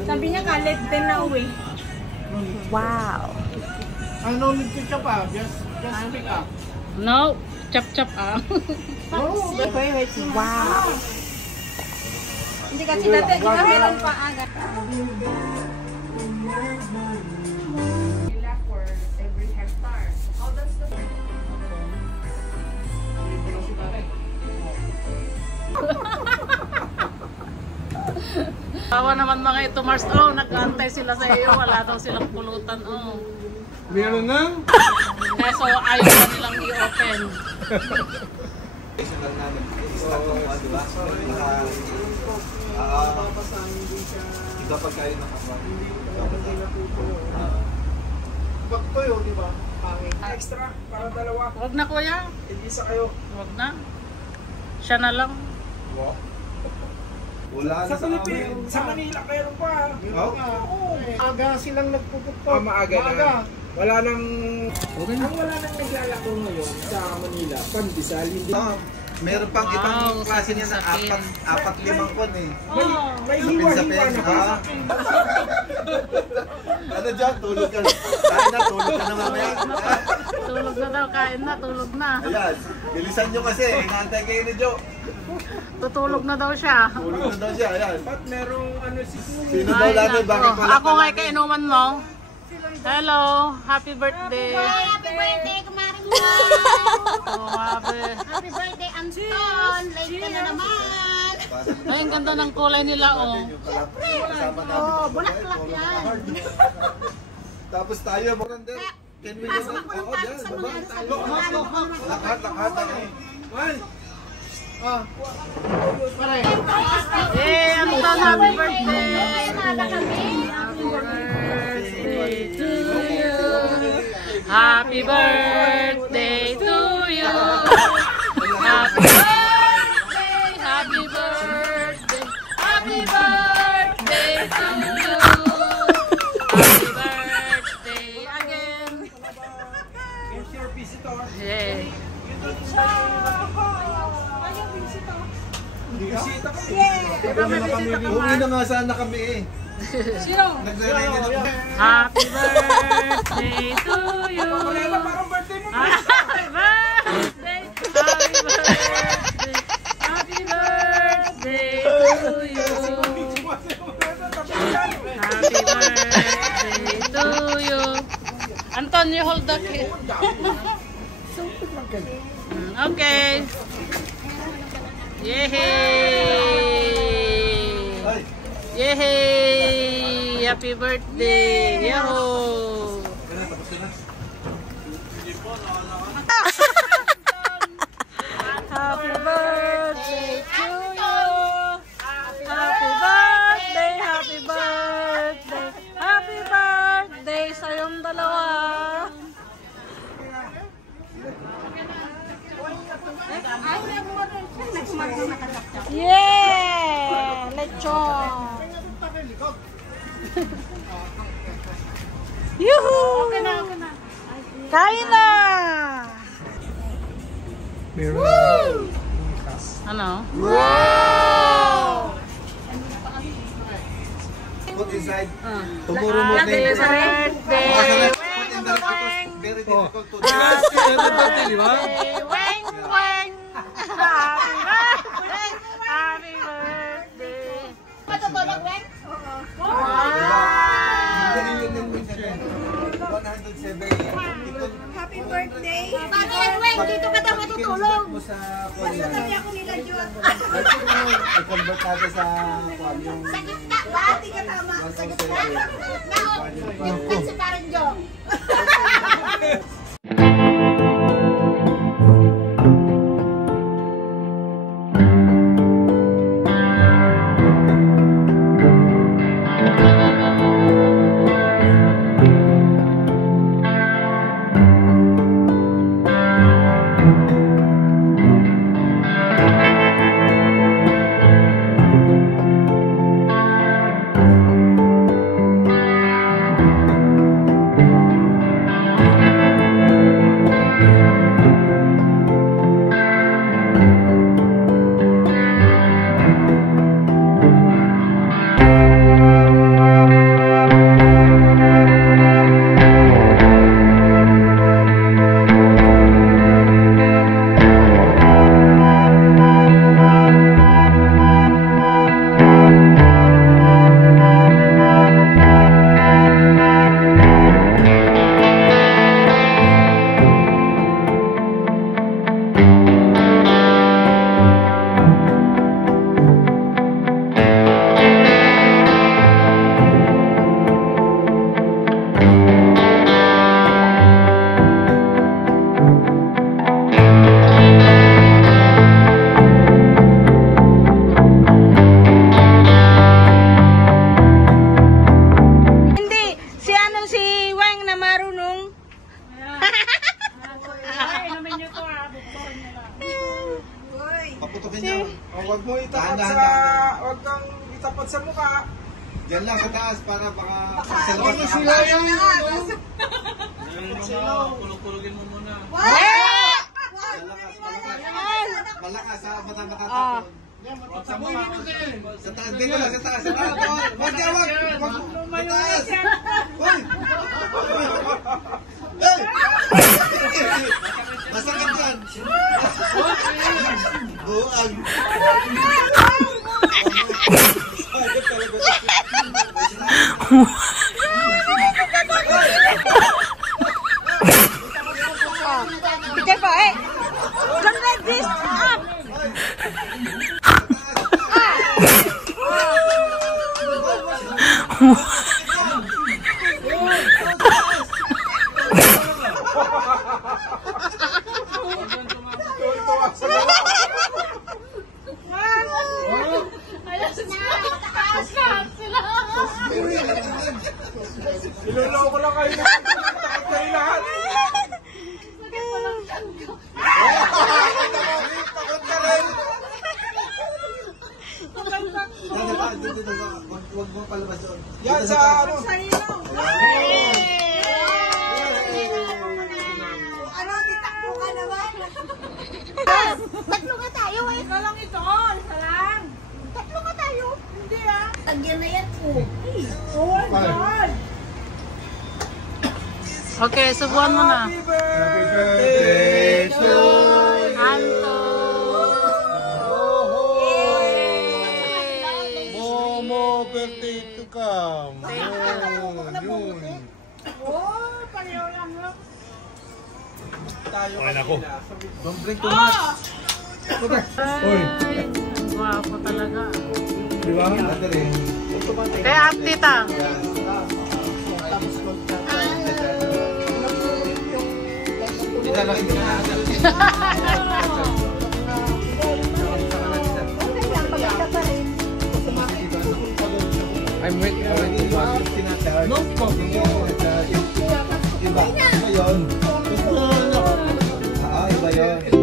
Sabi niya kalit din na uwi. Wow. Ano nito siya pa? Just pick up. No, chap ah. Wow. Hindi kasi dati meron pa agad. For every hectare. How does the Tawa naman mga ito, Mars. Oh, nag-aantay sila sa iyo. Wala daw silang pulutan. Oh. Meron na? Kaya so, ayaw na nilang i-open. Iba pag kayo nakakuha. Baktoy, di ba? Extra, para dalawa. Huwag na, kuya. Isa kayo. Huwag na. Siya na lang. Wala na Sa Pilipinas, sa Manila meron pa. Oo. Aga silang nagpupukpok. Maaga na. Wala nang naglalako ngayon sa Manila, pandesal, hindi. Meron pang Wow, ibang klase niya na sakit. apat limang kon eh. May hiwa-hiwa na. Ano dyan? Tulog ka. Kain na, tulog ka na mamaya. Tulog na daw, kain na, tulog na. Ayan, bilisan nyo kasi. Inaantay kayo ni Joe. Tutulog na daw siya. Tulog na daw siya, ayan. Ba't merong ano si Kuya? Sino daw Ay, natin? nako. Bakit pala Ako nga'y kainuman mo. Hello, happy birthday. Happy birthday, kumaring mo! Oh, happy. Happy birthday, Anton! Late ka na naman! Ay, ang ganda ng kulay nila, oh. Oh, bulaklak yan! Tapos tayo, Borander. Can we go? Oo, dyan, baba. Lakat. Ay! Hey, Anton, happy birthday. Nada kami! Happy birthday to you. Happy birthday to you. Happy birthday, happy birthday, happy birthday to you. Happy birthday again. Here's your visitor. Yay. Bisita ko. Uwi na nga sana kami eh. Sino? Nagre-ready na kami. Happy birthday to you. Parang birthday mo. Happy birthday, happy birthday, happy birthday to you. Happy birthday to you. Anton, you hold the cake. Okay. Yay! Yay! Happy birthday! Yahoo! Happy birthday to you! Happy birthday! Happy birthday! Happy birthday sa iyong dalawa! Yeah! Lechon! Yuhu! Okay na. Kain na! Meron. Ano? Wow! Put inside. Tomorrow morning. Happy birthday! Very difficult to do. Weng! Weng! Happy birthday! Happy birthday! Matutulog, Wen? Happy birthday! Paano yan, Wen? Dito ka daw matutulog. mo sa kwan yan. Sabi ako nila, Jun. I-convert natin sa kwan yung Sa gitna ba? Hindi ka tama. Sa gitna. Naon. Si parang Jo. Diyan lang sa taas para baka sa Ano labas. sila yan? Kulog-kulogin mo muna. Malakas sa mata-mata tapon. Sa taas, dito lang, sa taas. Wag ka, wag! Sa taas! Hoy! Hey! Masakit yan! Buang! Masakit talaga. Be careful, eh. Don't let this up. Iloloko lang kayo na takot kayo lahat. Takot ka rin! Huwag mo palabas doon. Yan sa ano. Ano, titakbo ka naman. Tatlo nga tayo, eh. Isa lang ito, isa lang. Tatlo nga tayo. Hindi ah. Tagyan na yan, po. Oh my God. Okay, subuhan mo na. Happy birthday to Anto. Momo, birthday to come. Yun. Oh, pareho lang lang. tayo. Okay na ako. Don't drink too much. Ay, guwapo talaga. Di ba? Ate rin. Kaya at tita. Tita lang hindi na. I'm waiting already. No problem. Iba. Iba yun. Iba yun.